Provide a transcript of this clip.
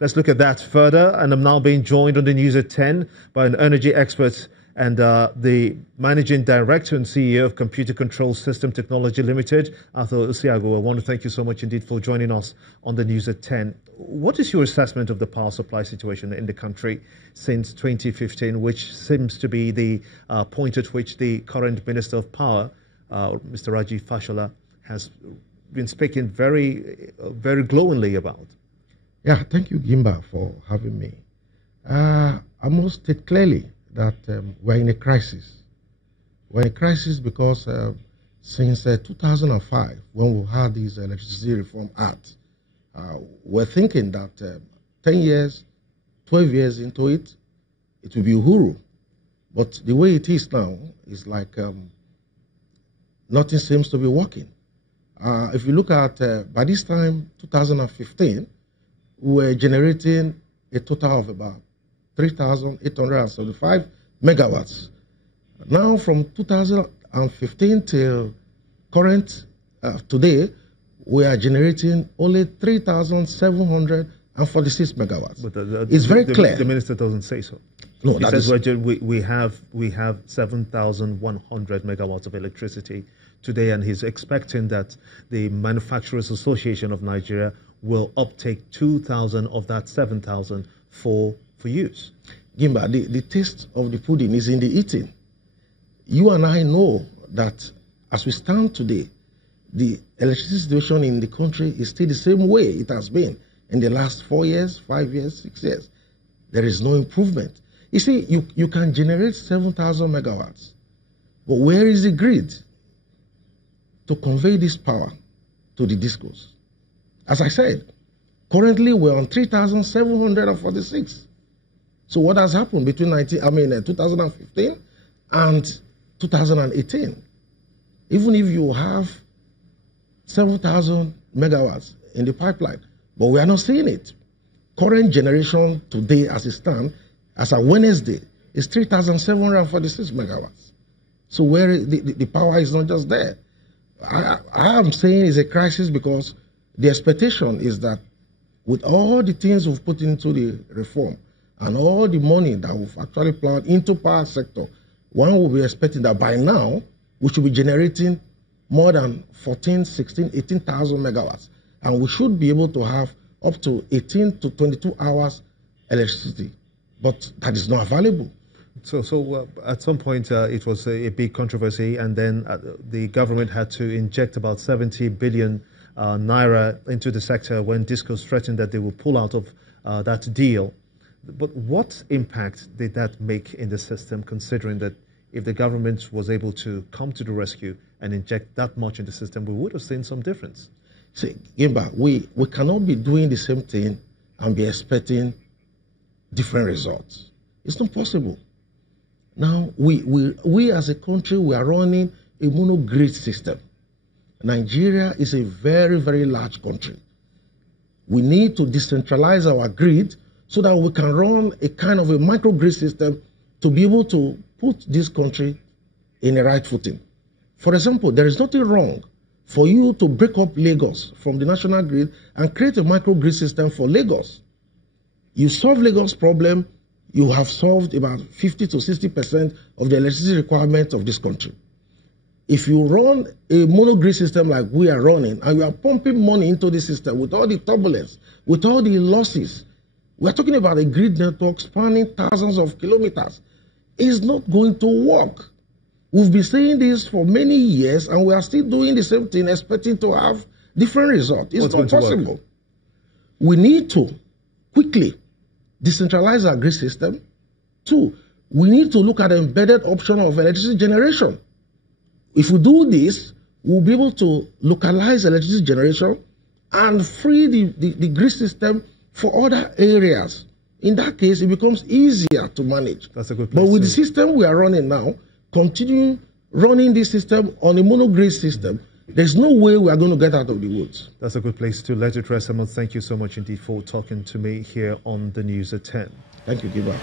Let's look at that further. And I'm now being joined on the news at 10 by an energy expert and the Managing Director and CEO of Computer Control System Technology Limited, Arthur Usiagu. I want to thank you so much indeed for joining us on the news at 10. What is your assessment of the power supply situation in the country since 2015, which seems to be the point at which the current Minister of Power, Mr. Raji Fashola, has been speaking very glowingly about? Yeah, thank you, Gimba, for having me. I must state clearly that we're in a crisis. We're in a crisis because since 2005, when we had this Electricity Reform Act, we're thinking that 10 years, 12 years into it, it will be Uhuru. But the way it is now is like nothing seems to be working. If you look at, by this time, 2015, we were generating a total of about 3,875 megawatts. Now, from 2015 till current today, we are generating only 3,746 megawatts. But it's very clear. The minister doesn't say so. No, he says we have 7,100 megawatts of electricity today, and he's expecting that the Manufacturers Association of Nigeria will uptake 2,000 of that 7,000 for use. Gimba, the taste of the pudding is in the eating. You and I know that as we stand today, the electricity situation in the country is still the same way it has been in the last 4 years, 5 years, 6 years. There is no improvement. You see, you can generate 7,000 megawatts, but where is the grid to convey this power to the discos? As I said, currently we're on 3,746. So what has happened between 2015 and 2018? Even if you have 7,000 megawatts in the pipeline, but we are not seeing it. Current generation today, as it stands, as a Wednesday, is 3,746 megawatts. So where the power is not just there. I am saying it's a crisis because the expectation is that with all the things we've put into the reform and all the money that we've actually plowed into power sector, one will be expecting that by now we should be generating more than 14, 16, 18,000 megawatts. And we should be able to have up to 18 to 22 hours electricity. But that is not available. So at some point it was a big controversy, and then the government had to inject about 70 billion naira into the sector when discos threatened that they will pull out of that deal. But what impact did that make in the system, considering that if the government was able to come to the rescue and inject that much in the system, we would have seen some difference? See, Gimba, we cannot be doing the same thing and be expecting different results. It's not possible. Now, we as a country, we are running a monogrid system. Nigeria is a very, very large country. We need to decentralize our grid so that we can run a kind of a microgrid system to be able to put this country in a right footing. For example, there is nothing wrong for you to break up Lagos from the national grid and create a microgrid system for Lagos. You solve Lagos' problem, you have solved about 50 to 60% of the electricity requirement of this country. If you run a monogrid system like we are running, and you are pumping money into the system with all the turbulence, with all the losses, we're talking about a grid network spanning thousands of kilometers. It's not going to work. We've been saying this for many years, and we are still doing the same thing, expecting to have different results. It's not possible. We need to quickly decentralize our grid system. 2, we need to look at the embedded option of electricity generation. If we do this, we'll be able to localize electricity generation and free the grid system for other areas. In that case, it becomes easier to manage. That's a good point. But with the system we are running now, continue running this system on a monogrid system, there's no way we are going to get out of the woods. That's a good place to let it rest. Thank you so much indeed for talking to me here on the News at 10. Thank you, Giba.